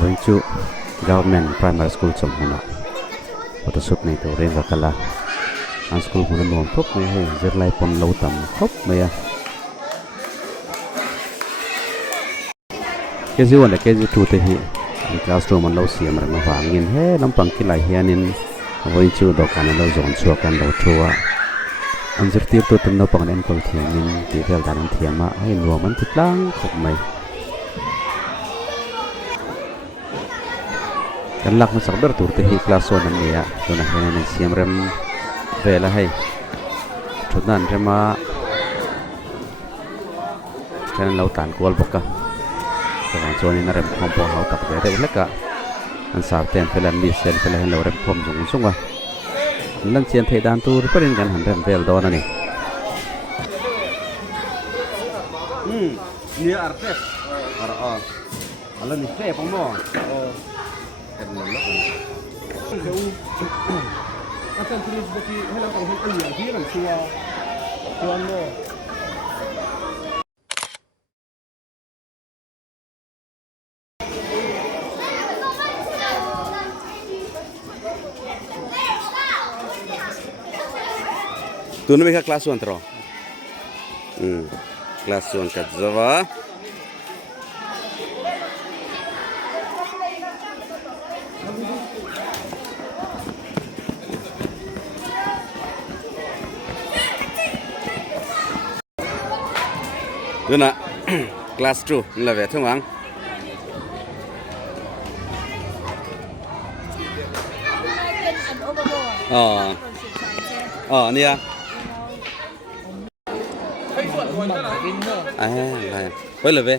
วันจุ Govt Primary School Chawlhhmunวัตถุในตัวเรียนกันละอันสกูลคนนั้นนวมครบไม่ให้เจอไล่ปนเราต่ำครบไม่อะแค่วันแต่แค่ทูเตหิคลาสรูมมันเราเสียมันมาฟังเงินเฮ้ลำปังกิไลเฮียนินวันจุดอกกันเราจงชัวกันเราชัวอันสุดที่ตัวตั้งเราปังเอ็นกอลเทียนินที่เวลดานันเทียมาให้นวมมันติดลังครบไม่กันลักมันสักเดือดตัวที่คลาสโซนนั่นเองตัวนั้นให้ในเสียมเริ่มเวลาให้ชุดนั้นจะมาฉะนั้นเราต่างกวลบกะแต่ว่าส่วนนี้น่าเริ่มพร้อมพอเราตักเดี๋ยวเล็กกะอันสาวเต็มเฟลันมีเซนเฟลันเราเริ่มพร้อมส่งส่งวะนั่นเชียนเทดานตัวเปลี่ยนกันหันเริ่มเวลโดนนั่นนี่นี่อาร์เฟสอะไรนี่เฟ่ปังโม่เป็นเล็กakan terus bagi helang kalau hal yang hilang tuan lo tuan mereka kelas 1 terus kelas 1 kat Jawaดูนะ kelas 2 level ทั้งวังเนี่ยอะไรไปเลยเว้ย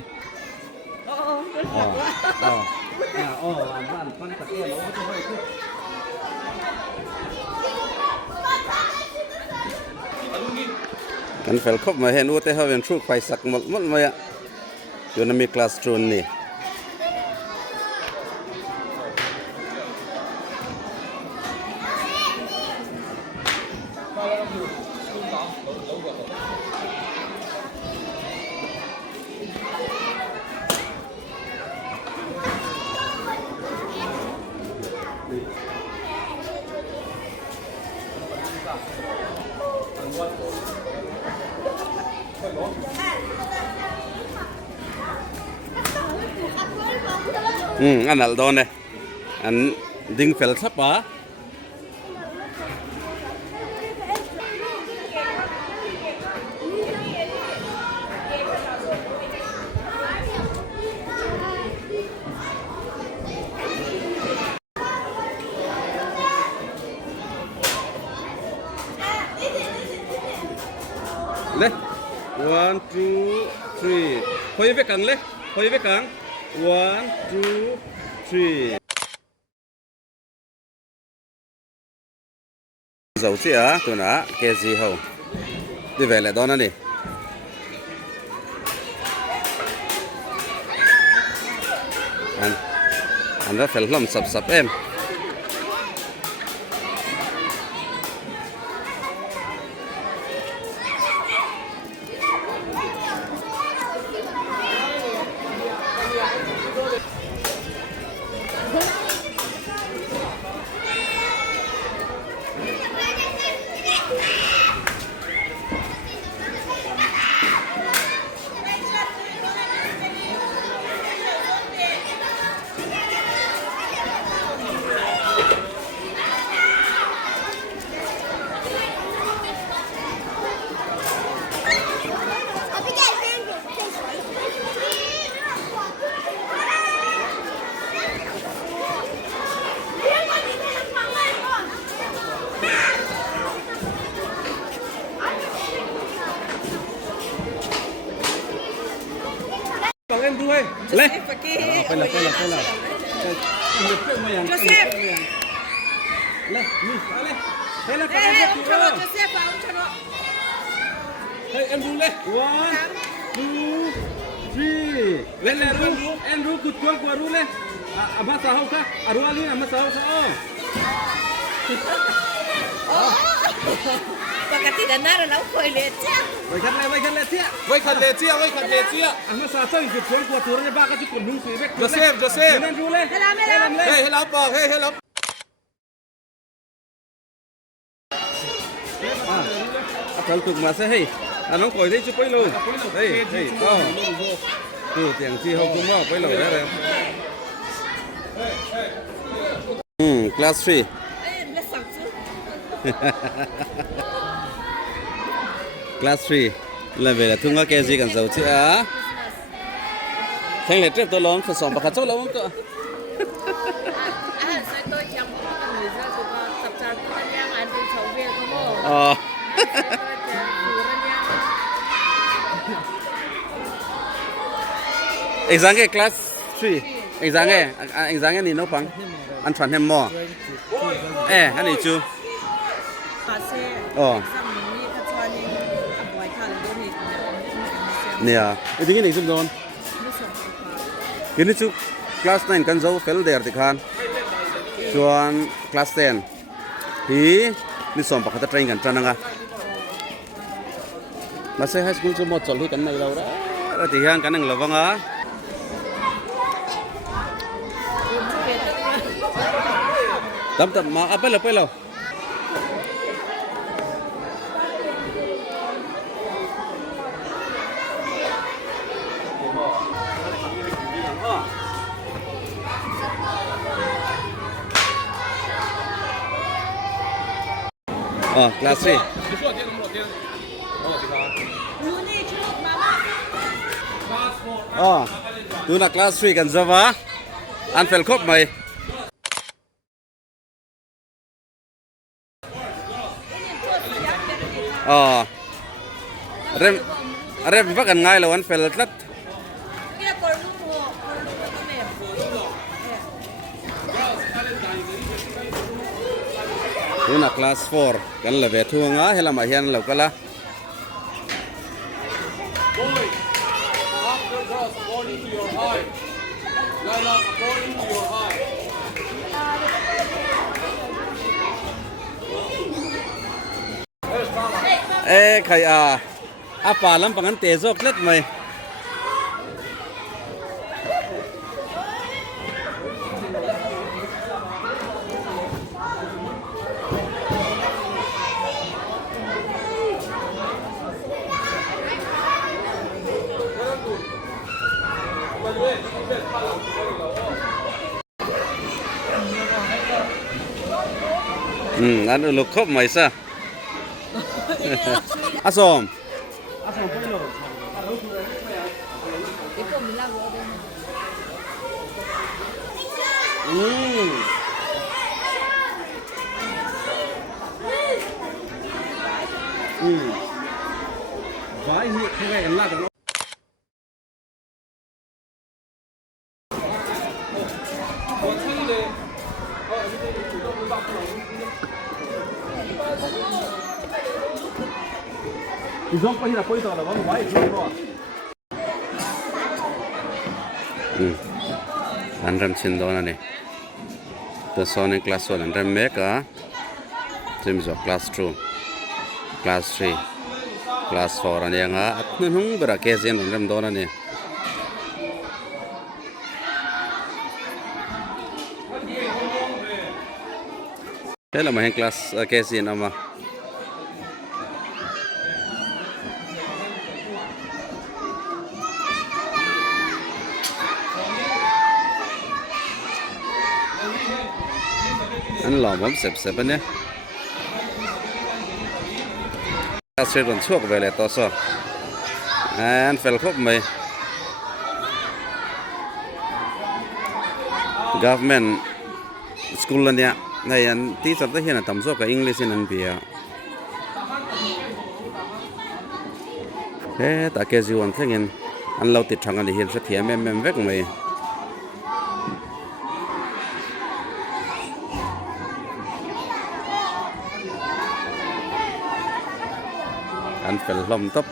กันเฟลคบมาเห็นว่าแต่เขาเป็นทรูไฟสักหมดมาอ่ะอยู่ในมีคลาสจูนนี่อันนั้นโดนเลยอันดึงเฟลซับปะเลย 1 2 3พอยไปกังเลยพอยไปกัง1 2 3เจ้าเสียตัวน่ะแกจีเขาดีเวลเลยตอนนั้นนี่อันนั้นเฟลล่มสับเอ็มเลยไปเลยเลยโจเซฟเลยนี่เอาเลยเฮ้ยแล้วโจเซฟเอาชนะเฮ้ยเอ็มดูเลย 1 2 3เล่นเลยรู้เอ็มรู้กุดกวนกว่ารู้เลยอามาสาวค่ะอารู้อะไรอามาสาวค่ะ ปกตินั้นเราเคยเลี้ยงเจ้าไว้คันเลยเที่ยอันนั้นซาเซ่จุดสวนขวดตัวนี้บ้าก็ที่กลุ่มลุงสีเวกโจเซฟนั่นดูเลยให้เราบอกให้เราเอาถูกมาซะให้อันน้องก่อยได้จุ๊บไปเลยเฮ้ยก็ดูเตียงที่เขาคุ้มว่าไปเลยได้เลยclass 3 class 3 level thung ga kezi kan zau chi a thang le trep to lom som pakhat chaw lom to sai tôi chẳng có người ra tụi con tập trà con nhang ăn từ chầu việt không mồ exam ke class 3 exam ke ni no pang an than hem mo anh này chú nè cái này xem rồi cái này chú class 9 kan zo fail there thì khan chuan class 10 hi ni som pakhat train kan chananga mà sẽ high school chu mo chol hi kan nei lo ra thì hang kan ang lawanga tầm mà apa lo class 3 tu na class 3 kan zawa an fel khop mai rem vác ăn ngay là anh phải lật lật tu na class 4 kan là về thua ngã hay là mà hiền lâu cả la khai apa lam pangan tezo klet mai anh lục khóc mày sao asom vãi hiện không nghe là được 이전 거기다 보이다가 너무 많이 들어와. 안람 친도나네. 또 소는 클래스 1 안람 메가. 지금서 클래스 2, 클래스 3, 클래스 4 아니야가 at는 흥브라 계신 안람 도나네. Thế mà class 계신 아마 anh lò mắm sẹp bên nhé, ta sẽ còn chuộc về lại to so, anh phải khóc mày, government school là nhá, này anh tí sắp tới hiện là tầm số cả English anh bịa, thế ta kêu gì anh thấy anh lâu tiệt thằng anh thì hiện sẽ thiệt em vét mày. Anh phải lom tóc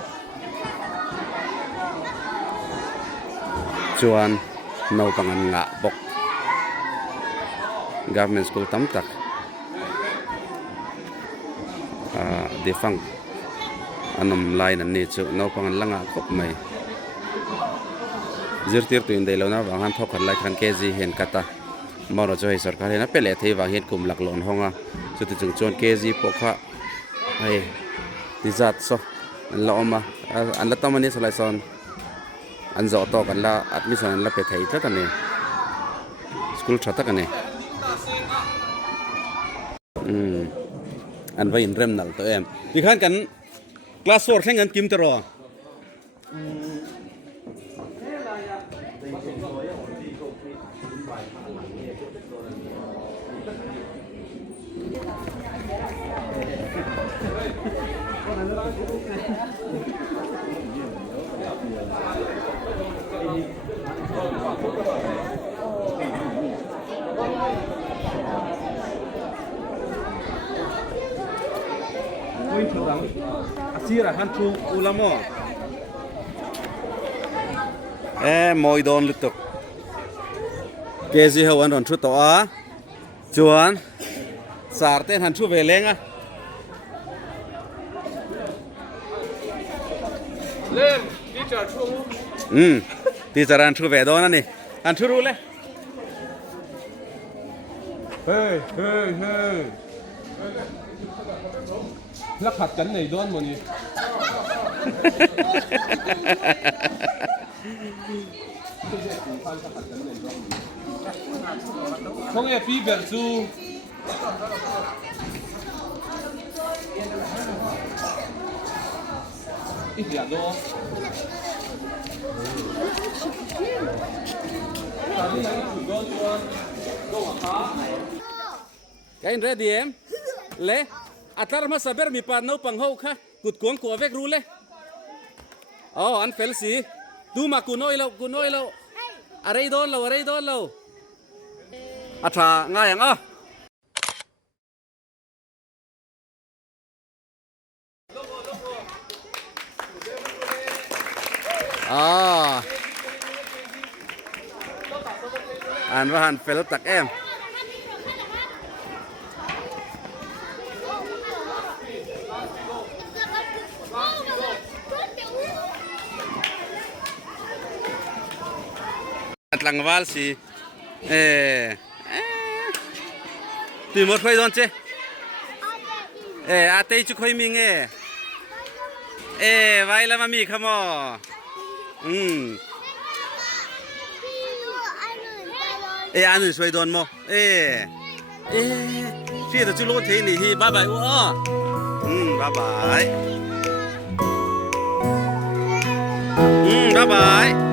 chuan nấu bằng anh ngạ bọc government school tắm tắc ดีฟังอันนำลายนั่นนี่จุนเอาพังลังอ่ะครบไหมจิรติร์ตุอินเดลนะบางฮันทอกขันไล่ขันเคจีเห็นกัตตามาเราจะให้สรการเห็นนะเป็นเลที่ว่าเห็นกลุ่มหลักหลอนห้องอ่ะจุดจึงจวนเคจีปกฮะไอ้ดิจัดซออันละอมอ่ะอันละตั้งมันนี่สไลด์ซอนอันจะต่อกันละอัดมิสันอันละเป็ดไทยจัดกันเนี่ยสกุลชัดกันเนี่ยอันว่าอินเริ่มหนักตัวเองที่ขั้นกันคลาสโฟร์แข่งกันกิมตรอAsira hantu ulama. Moi don lutuk. Kezi hawan ron chu to a. Chuan sarten hantu velenga. Lem, teacher chu. Teacher hantu ve don ani. Hantu ru le. Hey. แล้วผัดกันในด้วนมันนี่คงเอฟีเบอร์ซูอีกอย่างโดCái anh ready em le atar ma saber mi pa no pang ho kha kut kuang ko vek ru le an fel si tu ma ku noi lo arei don lo atha nga yang an va han fel tak em Atlang wal si tu một khơi don che ate chu khơi ming vai la mami khamo anu soi don mo chi da chu lo the ni hi bye bye bye bye bye bye